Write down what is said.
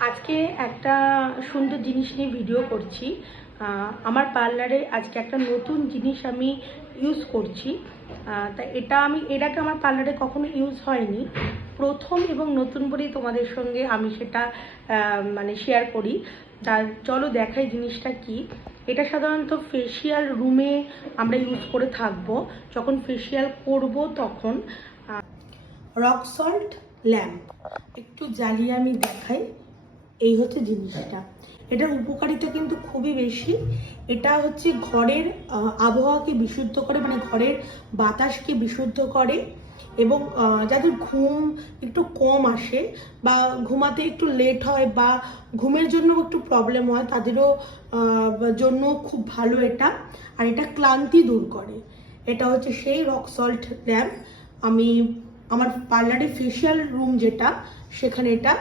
আজকে একটা সুন্দর জিনিস নিয়ে ভিডিও করছি। আমার পার্লারে আজকে একটা নতুন জিনিস আমি ইউজ করছি। তা এটা আমি এর আগে আমার পার্লারে কখনো ইউজ হয়নি, প্রথম এবং নতুন বলেই তোমাদের সঙ্গে আমি সেটা মানে শেয়ার করি। তা চলো দেখাই জিনিসটা কি। এটা সাধারণত ফেসিয়াল রুমে আমরা ইউজ করে থাকবো, যখন ফেসিয়াল করব তখন। রক সল্ট ল্যাম্প একটু জ্বালিয়ে আমি দেখাই। এই হচ্ছে জিনিসটা, এটার উপকারিতা কিন্তু খুবই বেশি। এটা হচ্ছে ঘরের আবহাওয়াকে বিশুদ্ধ করে, মানে ঘরের বাতাসকে বিশুদ্ধ করে। এবং যাদের ঘুম একটু কম আসে বা ঘুমাতে একটু লেট হয় বা ঘুমের জন্য একটু প্রবলেম হয়, তাদেরও জন্য খুব ভালো এটা। আর এটা ক্লান্তি দূর করে। এটা হচ্ছে সেই রক সল্ট ল্যাম্প। আমি আমার পার্লারে ফেসিয়াল রুম যেটা, সেখানে এটা